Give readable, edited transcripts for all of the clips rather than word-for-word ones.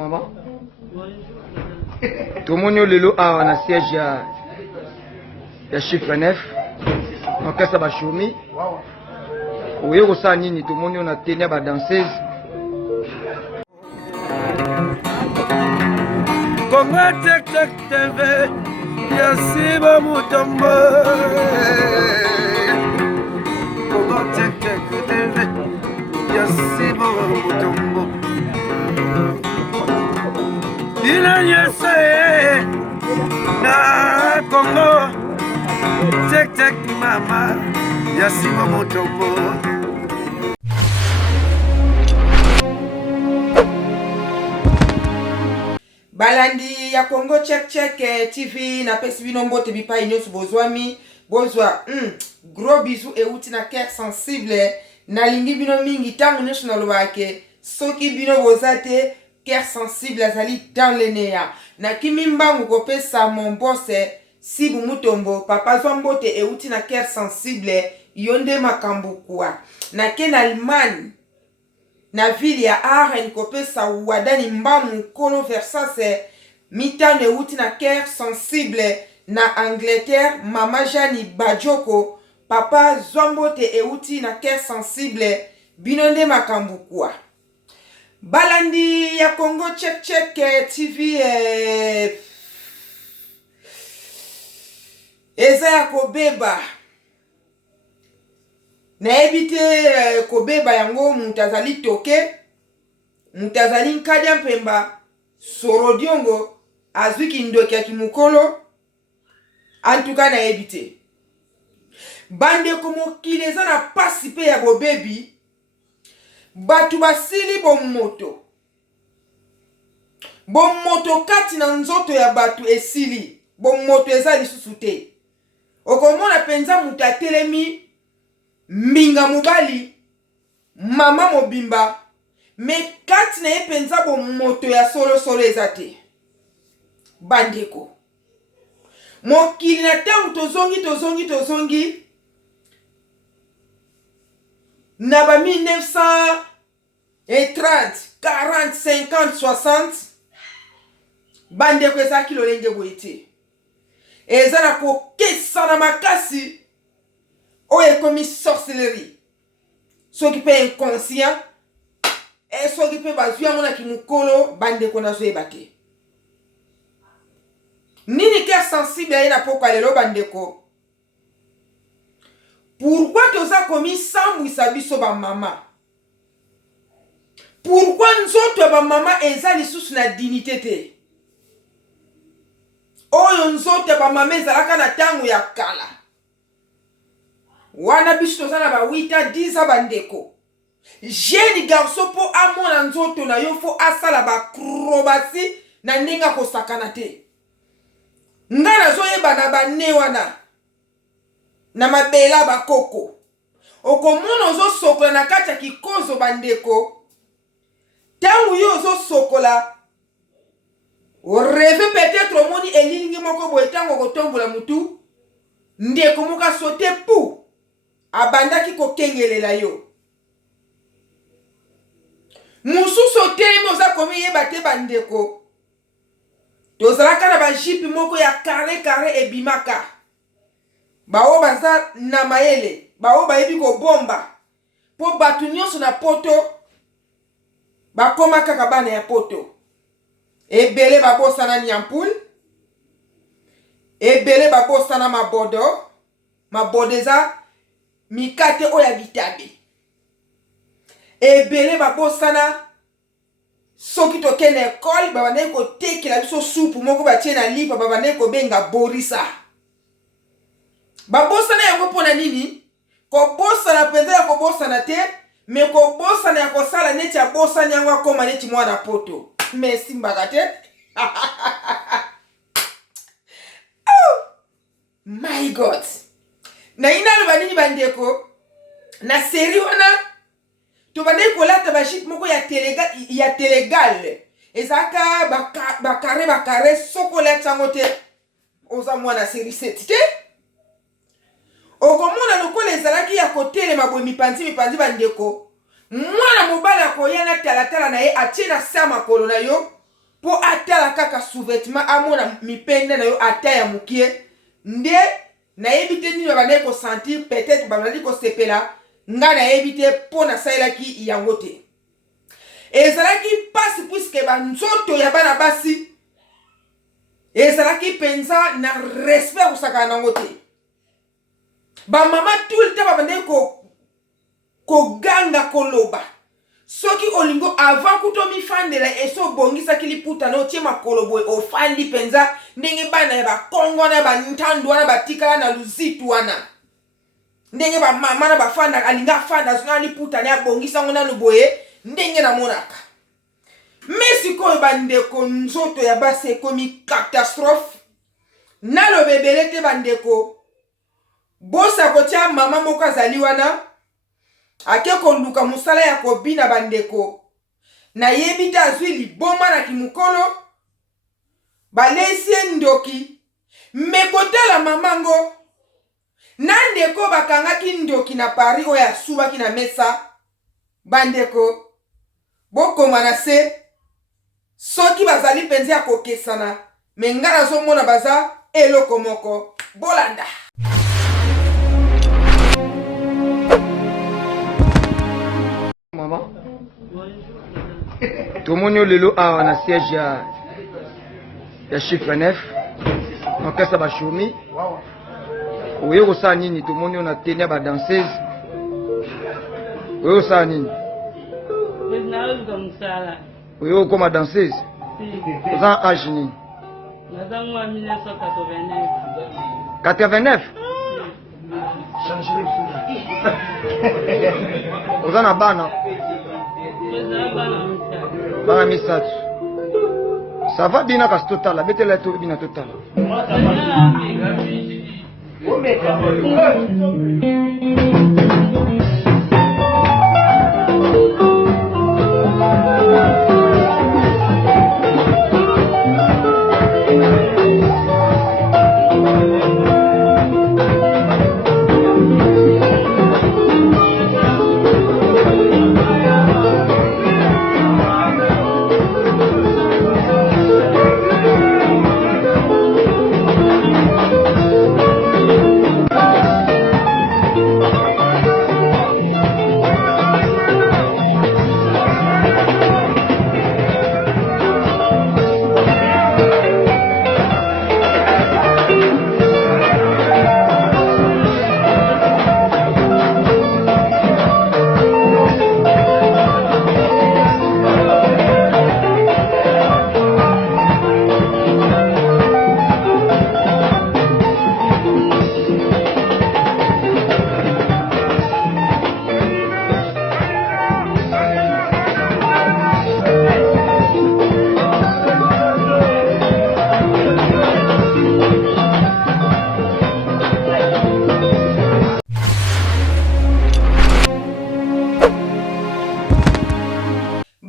Maman, tout le monde lelo a un siège ya chiffre 9. Donc ça va choumi. Oui, au sein nini tout le monde a tenu ba danseuse. Congo tek tek TV, Yasiba Mutombo. Congo tek tek TV, Yasiba Mutombo. Ina yese na Congo tek tek mama, Yasiba Mutombo. Balandi ya Congo check TV na pesi bino mbote bipai nyonso bozwami bozwa gros bisous et outi na cœur sensible na lingi bino mingi tango national wake soki bino bozate cœur sensible azali dans le nea na kimimbangu kopesa mon bosse Sibu Mutombo papa zwa mbote et outi na cœur sensible yonde makambu kwa na ken Allemagne na ville ya Aachen kopesa wadani mbamu kolo versase mitane uti na cœur sensible na Angleterre mama Jani Bajoko papa Zwambote e uti na cœur sensible binonde makambu kwa balandi ya Congo check TV eza ya kobeba na ebite kobeba yango mutazali toke mutazali nkadia mpemba sorodiongo azwiki ndoki ya kimukolo antuka na ebite bande komokili eza na pasi pe ya bobebi batu basili bomoto kati na nzoto ya batu esili bomoto eza lisusu te okomona penza mutatelemi minga mobali mama mobimba me kati na ye penza bomoto ya solo ezate bandeko mokili na tangu tozongi na ba 1930 40 50 60 bandeko ezaki lolenge boyete eza na kokesa na makasi oye komi sorcellerie soki pe inconscient soki pe bazwi yango na kimukolo bandeko na zoyeba te nini cœur sensible aye na pokwa lelo bandeko pourquoi toza komi sambwisa biso bamama pourquoi nzoto ya bamama eza lisusu na dignité te oyo nzoto ya bamama ezalaka na ntango ya kala wana biso toza na ba 8 ans 10 ans bandeko jeune garçon po amona nzoto na yo fo asala ba acrobatie na ndenge kosakana te nga nazoyeba na bane wana na mabela bakoko okomona ozosokola na kati ya kikozo bandeko ntango yo ozosokola oreve peut-être omoni elilingi moko boye ntango kotombola mutu ndeko moka sote pu abandaki kokengelela yo mususu otelemi oza komi yeba te bandeko tozalaka na bajipi moko ya kare ebimaka bao baza na mayele bao bayebi kobomba po batu nyonso na poto bakoma kaka bana ya poto ebele babosana nyampul ebele babosana mabodo eza mikate oya bitabe ebele babosana soki tokende ekole babandaki kotekela biso supu moko batie na lipa babandaki kobenga borisa babosana yango mpona nini kobosana mpenza ya kobosana te me kobosana ya kosala neti abosani yango akoma neti mwana poto me esimbaka te oh my god na ina aloba nini bandeko na seri wana tobandeki kolata bajipe moko ya telegale ezaka bakare sokolati yango te oza mwana seri seti te okomona lokola ezalaki ya kotelema boye mipanzi bandeko mwana mobali akoya na talatala na ye atie na sa makolo na yo po atala kaka sous-vêtement amona mipende na yo ata ya mukie nde na ebite nini bana ko sentir peut-être bana ko sepela nga na ebite po na saila ki yango te ezalaki pasi puisque banzoto ya bana basi ezalaki penza na respect kusaka nango te ba mama tout le temps babande ko ganga koloba soki olingo avant kutomi fandela eso bongisa kiliputa no tie makolo boy ofandi penza ndenge bana ya bakongo na bantandu wana batikala na luzitu wana ndenge ba mama na bafanda alinga fanda zona liputa na bongisa ngona no boye ndenge na monaka mais ko bandeko nzoto ya base komi catastrophe nalo bebelete bandeko bosa kotia mama moko azali wana ake konduka musala ya kobina bandeko na yebita azwi liboma na kimukolo balesi ndoki mekotala mamango nandeko bakangaki ndoki na Paris oyo asubaki na mesa bandeko bokoma na se soki bazali penzi ya kokesana me nga nazomona baza eloko moko bolanda. Maman tomoni lelo awa na siège ya chiffre 9 okesa bashomi oyo kosala nini tomoni na tenia ba danseuse oyo kosala nini oyo koma danseuse oza âge nini 89 oza na bana bana misatu ça va bina kasi totala betela to bina totala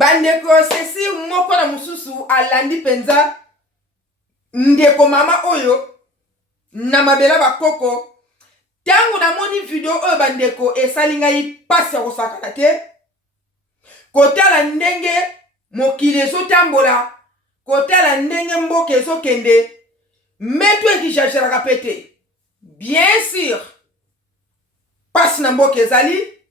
bandeko sesi moko na mususu alandi penza ndeko mama oyo na mabela bakoko tango na moni video oyo bandeko esali ngai pasi ya kosakana te kotala ndenge mokili ezotambola kotala ndenge mboka ezokende meto ekishasheraka pete bien sûr pasi na mboka ezali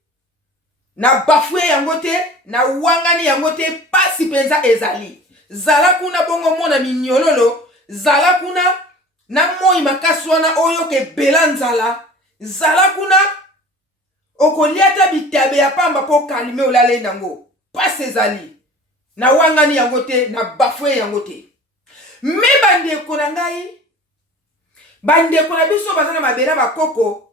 na bafue yango te na wangani yango te pasi penza ezali zala kuna bongo mona minyololo zala kuna na moi makasi wana oyo ke bela nzala zala kuna okoliata bitabe ya pamba po kalime olale nango pasi ezali na wangani yango te na bafue yango te me bandeko na ngai bandeko na biso baza na mabela bakoko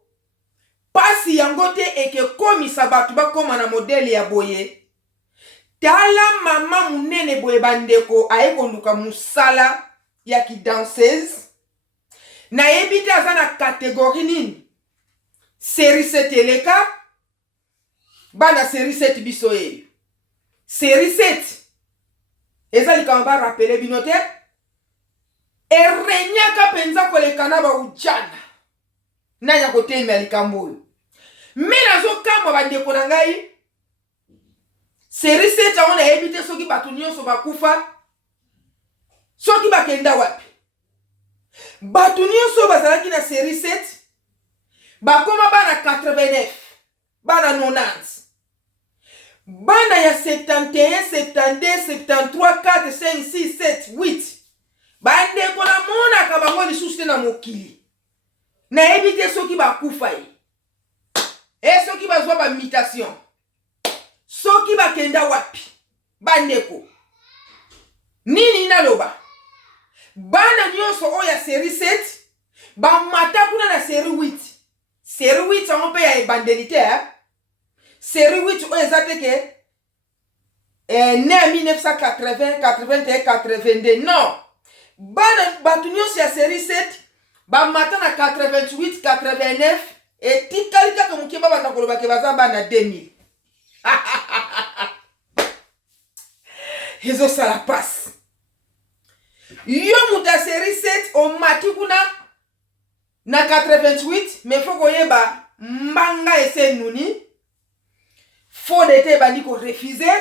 pasi yango te eke komisa batu bakoma na modele ya boye tala mama munene boye bandeko aye konduka musala ya ki danseuse na ebite aza na kategori nini série 7 eleka bana série 7 biso ye série 7 ezali kama ba rappeler bino te erenyaka penza kolekana ba ujana nanya kotemela likambo mina zo kama bandeko na ngai série 7 on a évité soki batu nyonso bakufa soki bakenda wapi bato nyonso bazalaki na série 7 bakoma bana 89 bana 90 bana ya 71 72 73 4 5 6 7 8 bandeko na monaka bango lisusu te na mokili nayebi te soki bakufa ye soki bazwa bamutation soki bakenda wapi bandeko nini naloba bana nyonso oyo ya série 7 bamata kuna na série 8 série 8 yango mpe ya ebandeli te série 8 oyo eza te ke ne ya 1980 81 82 non bana bato nyonso ya série 7 bamata na 88 89 etikali kaka moke babanda koloba ke baza bana 2000 ezosala pasi yo moto ya série 7 omati kuna na 88 me fo koyeba mbanga ese nuni fode te ebandi korefuze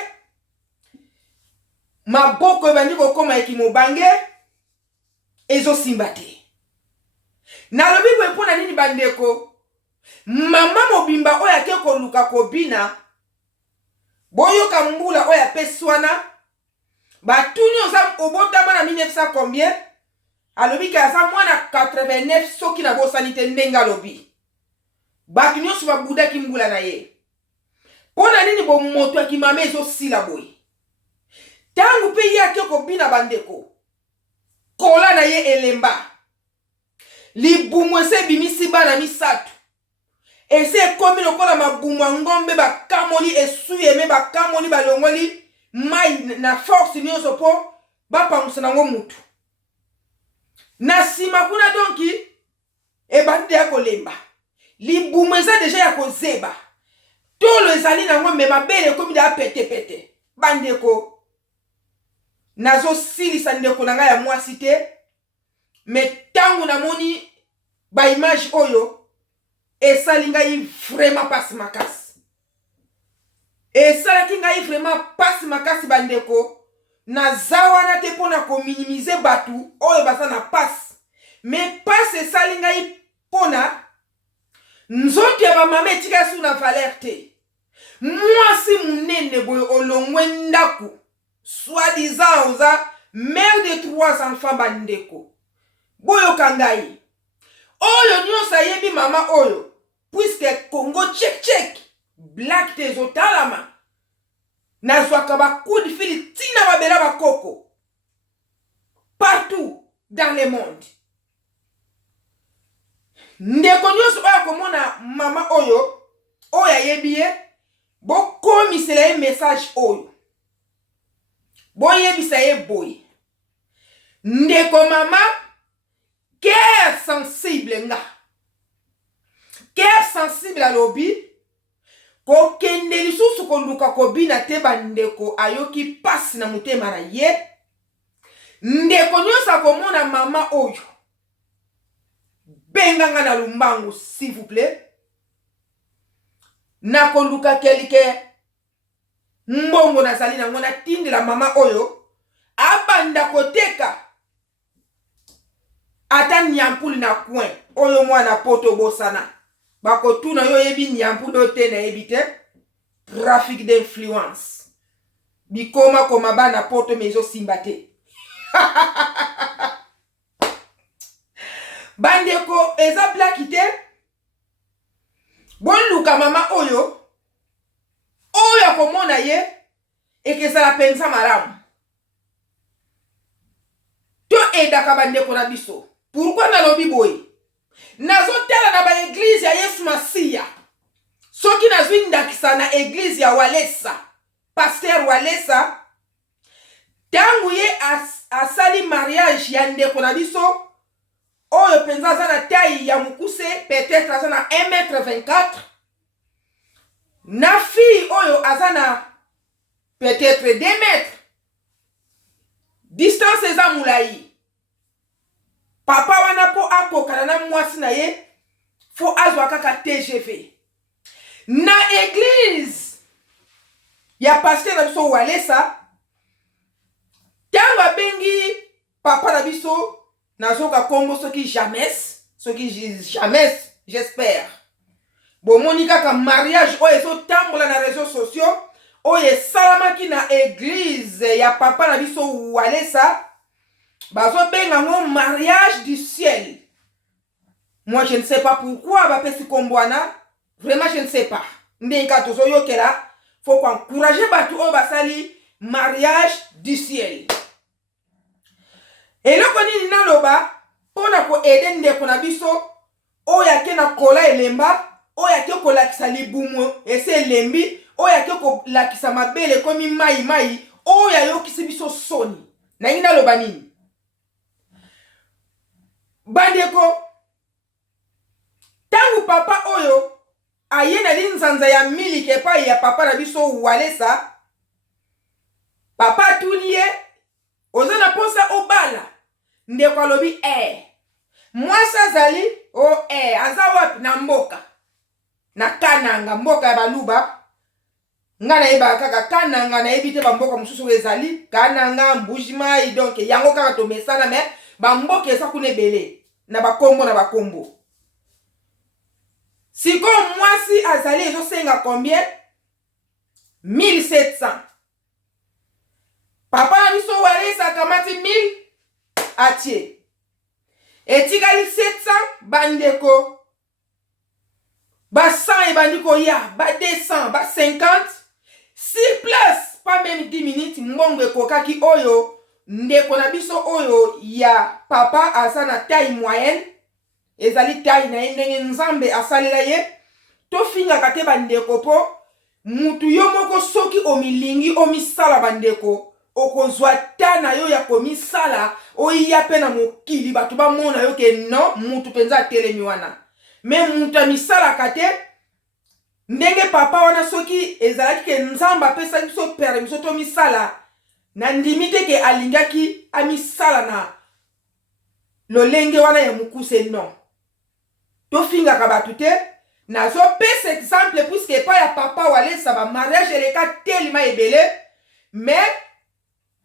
maboko ebandi kokoma ekimobange ezosimba te nalobi boye mpo na nini bandeko mama mobimba oyo ake koluka kobina boyoka mbula oyo apesi wana batuni oza obotama na 1900 combien alobi ke aza mwana 89 soki na bosani te ndenge alobi bato nyonso babudaki mbula na ye mpo na nini bomoto akimama ezosila boye ntango mpe ye ake kobina bandeko kola na ye elemba libumu ese ebimisi bana misato ese ekomi lokola mabumu ya ngombe bakamoli esuyeme bakamoli balongoli mai na force nyonso mpo bapangusa nango mutu na nsima kuna donki ebandi ya kolemba libumu eza deja ya kozeba tolo ezali nango me mabele ekomi da petepete bandeko nazosilisa ndeko na ngai ya mwasi te me ntango namoni baimage oyo esali ngai vraiment pasi makasi esalaki ngai vraiment pasi makasi bandeko naza wana te mpo na kominimize bato oyo baza na pasi me pasi esali ngai mpona nzoto ya bamama etika su na valeur te mwasi munene boye olongwe ndako soi-disant oza mère de 3 enfants bandeko boyoka ngai oyo nyonso ayebi mama oyo puisque Congo tchek black te ezotalama nazwaka bacoup de fil tina babela bakoko partout dans le monde ndeko nyonso oyo akomona mama oyo ayebi ye bokomisela ye message oyo boyebisa ye boye ndeko mama cœur sensible nga cœur sensible alobi kokende lisusu koluka kobina te bandeko ayoki pasi na motema na ye ndeko nyonso akomona mama oyo benganga na lumbangu s'il vous plaît na koluka kelike mbongo nazali nango natindela mama oyo abanda koteka ata nyampuli na coin oyo mwana poto bosana bakotuna yo yebi nyampuli oyo te nayebi te trafic d'influence bikoma koma bana poto me ezosimba te bandeko eza blaki te boluka mama oyo akomona ye ekezala penza malamu to edaka bandeko na biso pourquoi nalobi boye nazotala na baeglise ya Yesu Masiya soki nazwi ndakisa na eglise ya Walesa pasteur Walesa tangu ye asali mariage ya ndeko na biso oyo penza aza na taille ya mukuse peut-être aza na 1m24 na fille oyo aza na peut-être 2 mètres distance eza mulai papa wana po akokana na mwasi na ye fo azwa kaka TGV na église ya pasteur na biso Walesa tango abengi papa na biso nazoka kombo soki jamais j'espère bomoni kaka mariage oyo ezotambola na réseaux sociaux oyo esalamaki na église ya papa na biso Walesa bazobenga ngo mariage du ciel. Moi je ne sais pas pourquoi bapesi kombwana, vraiment je ne sais pas. Ndenga tozoyokela faut encourager batu oyo basali mariage du ciel. Eloko nini naloba pona ko ede ndeko na biso oyo ake na kola elemba oyo ake kolakisa libumu ese elembi oyo ake kolakisa mabele komi mai oyo ayokisi biso soni. Na ngi naloba nini? Bandeko tangu papa oyo aye na linzanza ya miliki epai ya papa na biso Walesa, papa tunie oza na posa obala ndeko alobi mwasa zali aza wapi na mboka na Kananga mboka ya baluba nga na yeba kaka Kananga na yebi te bamboka mosusu ezali Kananga Mbujimai donc yango kaka to mesana me bamboka esa kuna ebele na bakombo siko mwasi azali ezosenga combien 1700. Papa na biso Walesa kamati 1000 atie etikali 700 bandeko ba 100 bandiko ya ba 200 ba 50 si place pas même 10 minutes mbongo ekokaki oyo ndeko na biso oyo ya papa asa na taille moyenne ezali taille na ndenge nzambe asalela ye to finga kate bandeko po mutu yo moko soki omilingi omisala bandeko okozwa tana yo ya komisala oya pe na mokili batu bamona yo ke no mutu penza telemi wana me mutu misala kate ndenge papa wana soki ezalaki ke nzamba pesa biso permission to misala na ndimite ke alingaki amisala na lolenge wana ya mukuse non to finga ka batu te nazo pesa exemple puisque pas ya papa Walesa ba mariage eleka telima ebele mais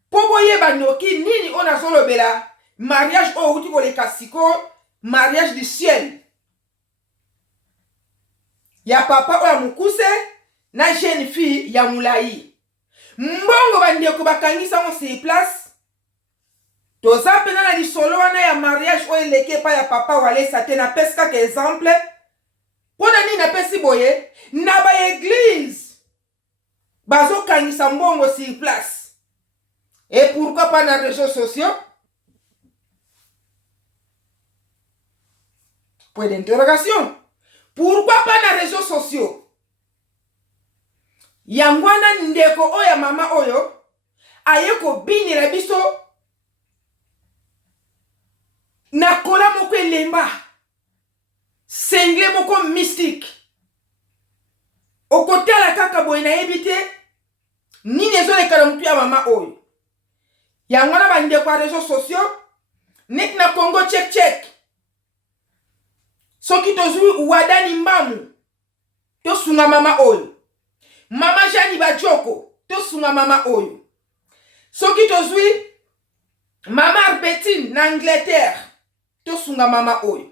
poboye bandoki nini ona zolobela mariage o uti koleka siko mariage du ciel ya papa oya mukuse na jeune fille ya mulai mbongo bandeko bakangisa mo se place toza pena na lisolo wana ya mariage oyo eleke pa ya papa Walesa te na pesi kaka exemple pona nini na pesi boye na ba église bazokangisa mbongo sur place. Et pourquoi pas dans les réseaux sociaux? Point d'interrogation. Pourquoi pas dans les réseaux sociaux? Yangwana ndeko oya mama oyo ayeko bini la biso na kola moko elemba sengle moko mystique okotala kaka boye na ebite nini ezoleka na mutu ya mama oyo yangwana bandeko ya réseaux sociaux nek na Congo check soki tozwi wadani mbamu tosunga mama oyo mama Jani Bajoko tosunga mama oyo soki tozwi mama Arbetine na Angleterre tosunga mama oyo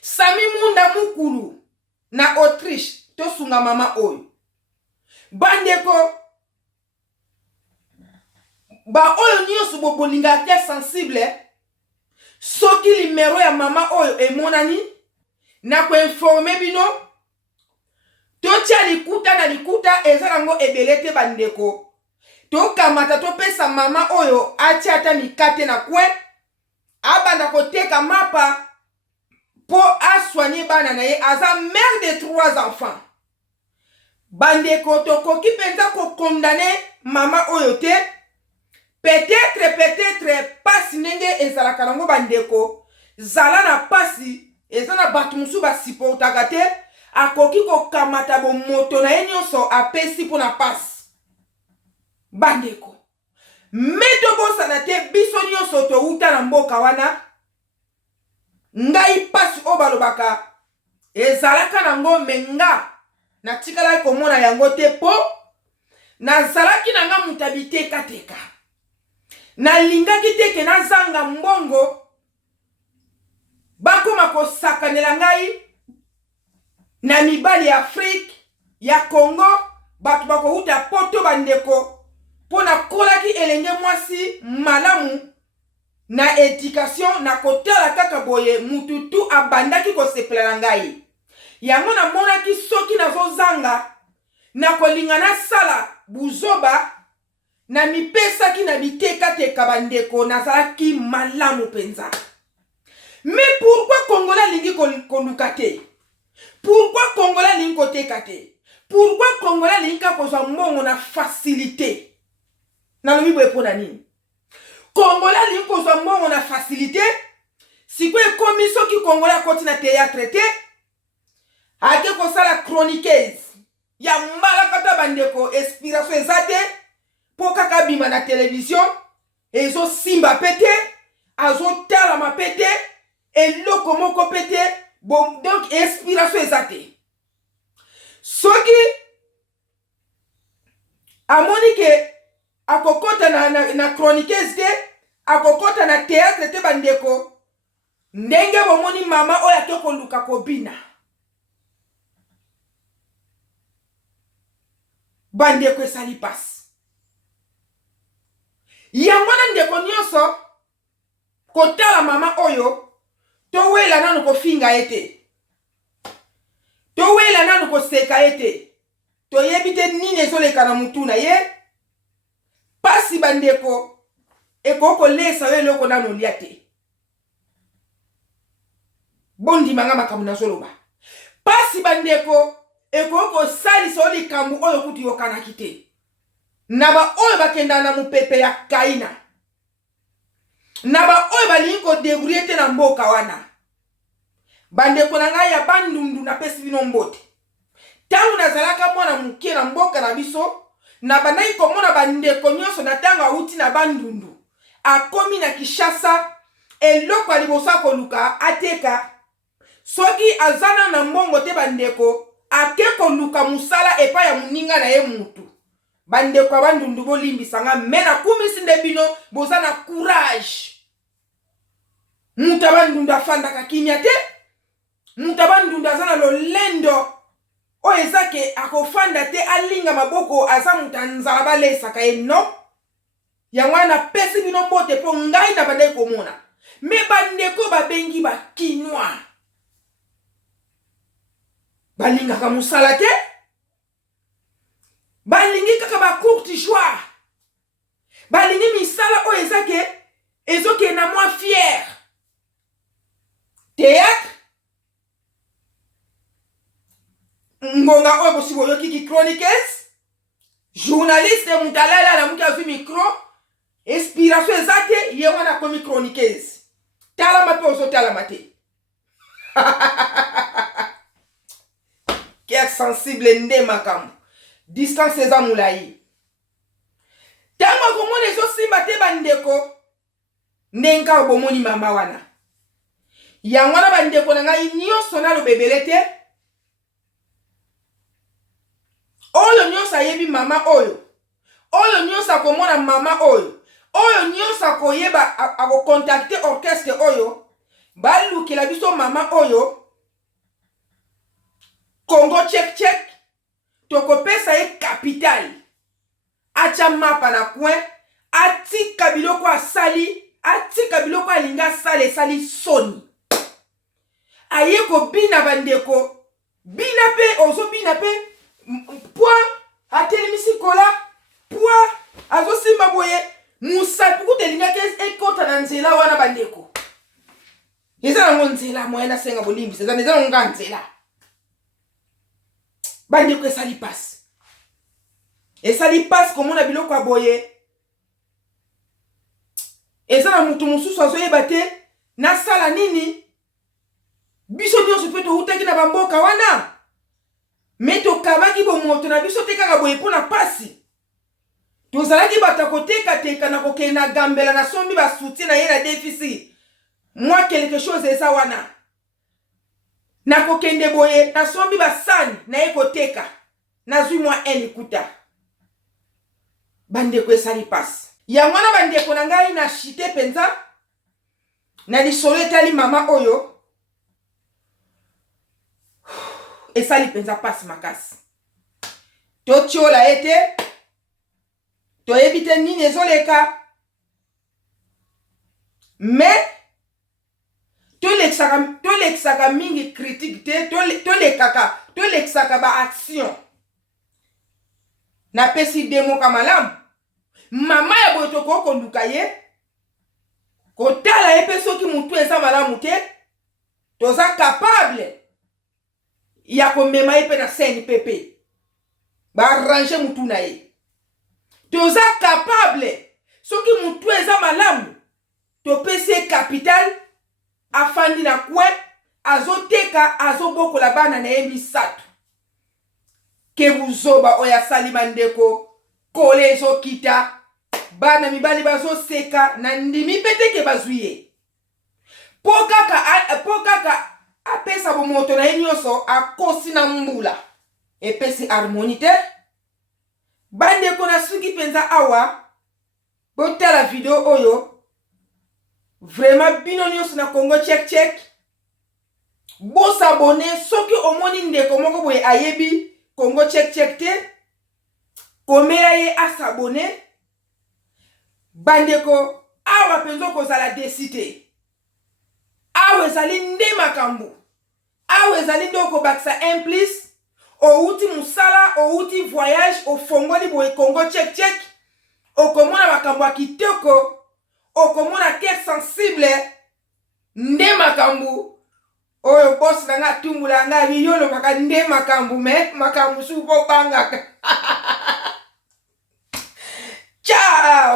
Sami Munda Mukulu na Autriche tosunga mama oyo bandeko ba oyo nyonso bobolinga te sensible soki limero ya mama oyo emonani na ko informer bino totia likuta na likuta ezalango ebele te bandeko tokamata topesa mama oyo atia ata mikate na kwe abanda koteka mapa po aswanye bana na ye aza mère de 3 enfants bandeko tokoki penza ko condamner mama oyo te peut-être pasi nenge ezalaka nango bandeko zala na pasi ezana batu musu basipotaka te akoki kokamata bomoto na ye nyonso apesi mpona pasi bandeko meto bosana te biso nyonso touta na mboka wana ngai pasi o balobaka ezalaka nango menga natikala komona yango te po nazalaki nanga mutabiteka teka nalingaki te ke nazanga mbongo bakoma kosakanela ngai na mibali ya Afrique ya Congo bato bakouta poto bandeko pona kolaki elenge mwasi malamu na éducation na kotala kaka boye mututu abandaki kosepela ngai yango na monaki soki nazozanga na kolingana sala buzoba na mipesaki na biteka bandeko nazalaki malamu penza. Mais pourquoi Congolais lingi koluka te? Pourquoi Congolais lingi koteka te? Pourquoi Congolais lingi kozwa mbongo na facilité? Na lobi boye pona nini? Congolais lingi kozwa mbongo na facilité? Siko ekomi soki Congolais akoti na théâtre te? Ake kosala chroniqueuse ya mbala kata bandeko inspiration ezate po kaka bima na télévision ezo simba pete azo tala ma pete eloko moko pete bon donc inspiration ezate soki amonike akokota na chroniqueuse te akokota na théâtre te bandeko ndenge bomoni mama oyo atoko luka kobina bandeko esali pasi yango na ndeko nyonso kotala mama oyo towela nanu kofinga ete towela nanu koseka ete toyebi te nini ezoleka na mutu na ye pasi bandeko ekokolesa yo eloko nanu lia te bondimanga makambo nazoloba pasi bandeko ekokosalisa yo likambo oyo kutu yokanaki te na ba oyo bakenda na mupepe ya kaina na ba oyo balingi kodebrouiller te na mboka wana bandeko na ngai ya bandundu napesi bino mbote ntango nazalaka mwana moke na mboka na biso na bandaki komona bandeko nyonso na ntango awuti na bandundu akomi na Kinshasa eloko ya liboso akoluka ateka soki azana na mbongo te bandeko ake koluka musala epai ya moninga na ye mutu bandeko bandundu bolimbisanga me na kumisi nde bino boza na courage mutu bandundu afandaka kimia te mutu bandundu aza na lolendo oyo ezake akofanda te alinga maboko aza mutu anzala balesaka ye no yango wana pesi bino mbote po ngai na bandeki komona me bandeko babengi bakinwa balingaka musala te balingi kaka bacourtigeoire balingi misala oyo ezake ezoke na mwa fier théâtre ngonga oyo bosi boyokiki chroniqueuse journaliste mutalala na mutu azwi micro inspiration eza te ye wana akomi chroniqueuse talama mpe ozotalama te cœur sensible nde makambo distance eza mulai ntango akomona ezosimba te bandeko ndenga obomoni mama wana yango wana bandeko na ngai nyonso nalobebele te oyo nyonso ayebi mama oyo nyonso akomona mama oyo nyonso akoyeba akokontakte orchestre oyo balukela biso mama oyo Congo check tokopesa ye capital acha mapa na coin atika biloko asali atika biloko alinga sale sali soni aye ko bina bandeko bina pe ozo bina pe point atelemisi kola point azo simba boye musapi kutelinga ke ekota na nzela wana bandeko eza na nzela moyena senga bolimbi eza na nganzela bandeko esali pasi komona biloko aboye eza na mutu mosusu azoyeba te nasala nini biso nyonso mpe toutaki na bamboka wana me tokabaki bomoto na biso te kaka boye mpona pasi tozalaki bato kotekateka na kokende na gambela na sombi basuti na ye na déficit mwa quelque chose eza wana na kokende boye na sombi basani na ye koteka nazwi mwa elikuta bandeko esali pasi ya mwana bandeko na ngai na chite penza na lisolo etali mama oyo esali penza pasi makasi totiola ete toyebi te nini ezoleka mais tolekisaka mingi critique te tolekisaka ba action napesi demo ka malamu mama ya boye tokoluka ye kotala ye mpe soki mutu eza malamu te toza capable ya komema ye mpe na scène pepe baarrange mutu na ye toza capable soki mutu eza malamu topesi ye capital afandi na kwe azoteka azobokola bana na ye misato ke buzoba oyo asali bandeko kole ezokita bana mibali bazoseka na ndimi pete ke bazwi ye po kaka apesa bomoto na ye nyonso akosi na mbula epesi harmonie te bandeko na suki penza awa botala video oyo vraiment bino nyonso na Congo check bosabone soki omoni ndeko moko boye ayebi Congo check te komela ye asabone bandeko awa penzo kozala desite awa ezali nde makambo awa ezali nde okobakisa implice outi musala outi voyage ofongoli boye Congo check okomona makambo ya kitoko okomona cœur sensible nde makambo oyo boss na nga tumbula nga yolo kaka nde makambo me makambo su po bangaka ciao.